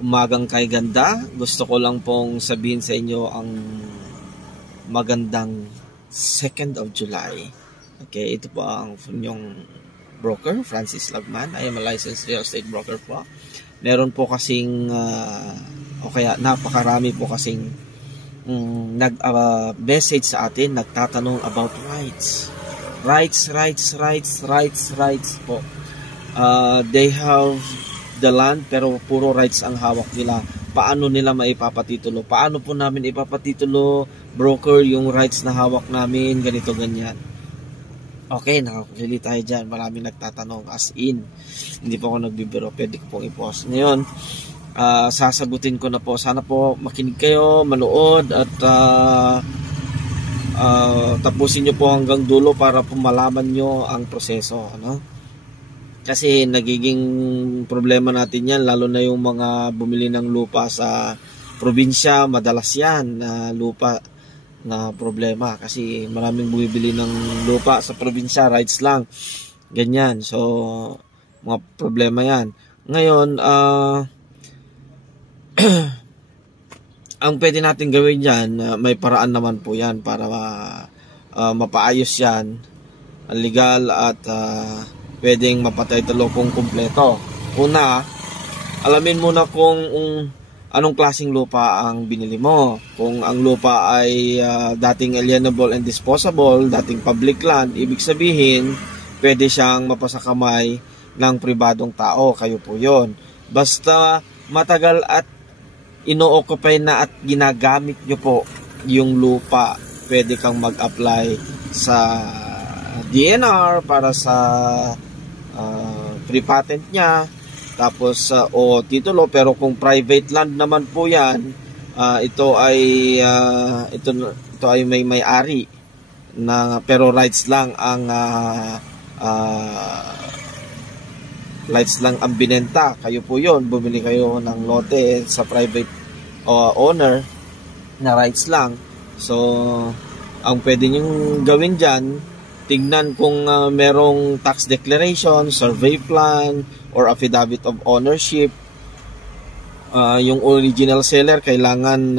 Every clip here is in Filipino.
Umagang kay ganda. Gusto ko lang pong sabihin sa inyo ang magandang 2nd of July. Okay, ito po ang inyong broker, Francis Lagman. I am a licensed real estate broker po. Meron po kasing, o kaya napakarami po kasing nag-message sa atin, nagtatanong about rights. Rights po. They have the land pero puro rights ang hawak nila. Paano nila maipapatitulo? Paano po namin ipapatitulo, broker, yung rights na hawak namin, ganito, ganyan. Okay, nakakuli tayo dyan. Maraming nagtatanong, as in. Hindi po ako nagbibiro, pwede ko pong i-post. Ngayon, sasagutin ko na po. Sana po makinig kayo, manood, at tapusin nyo po hanggang dulo para po malaman nyo ang proseso. Ano? Kasi nagiging problema natin yan, lalo na yung mga bumili ng lupa sa probinsya, madalas yan na lupa na problema. Kasi maraming bumibili ng lupa sa probinsya, rights lang. Ganyan. So, mga problema yan. Ngayon, ang pwede natin gawin yan, may paraan naman po yan para mapaayos yan, legal at pwedeng mapatay talo kung kumpleto. Una, alamin muna kung anong klaseng lupa ang binili mo. Kung ang lupa ay dating alienable and disposable, dating public land, ibig sabihin, pwede siyang mapasakamay ng pribadong tao. Kayo po yon. Basta matagal at ino-occupy na at ginagamit nyo po yung lupa, pwede kang mag-apply sa DNR para sa free patent niya, tapos o titulo. Pero kung private land naman po yan, ito ay may-ari na, pero rights lang ang binenta. Kayo po yon, bumili kayo ng lote sa private owner na rights lang. So ang pwede nyong gawin dyan, tingnan kung merong tax declaration, survey plan, or affidavit of ownership. Yung original seller, kailangan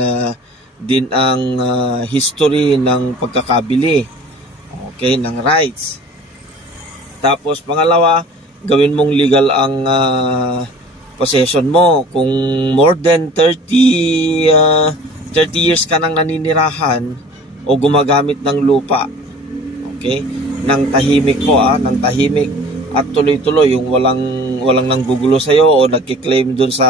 din ang history ng pagkakabili, okay, ng rights. Tapos pangalawa, gawin mong legal ang possession mo. Kung more than 30 years ka nang naninirahan o gumagamit ng lupa, okay, nang tahimik po, nang tahimik at tuloy-tuloy, yung walang nanggugulo sa'yo o nagkiklaim dun sa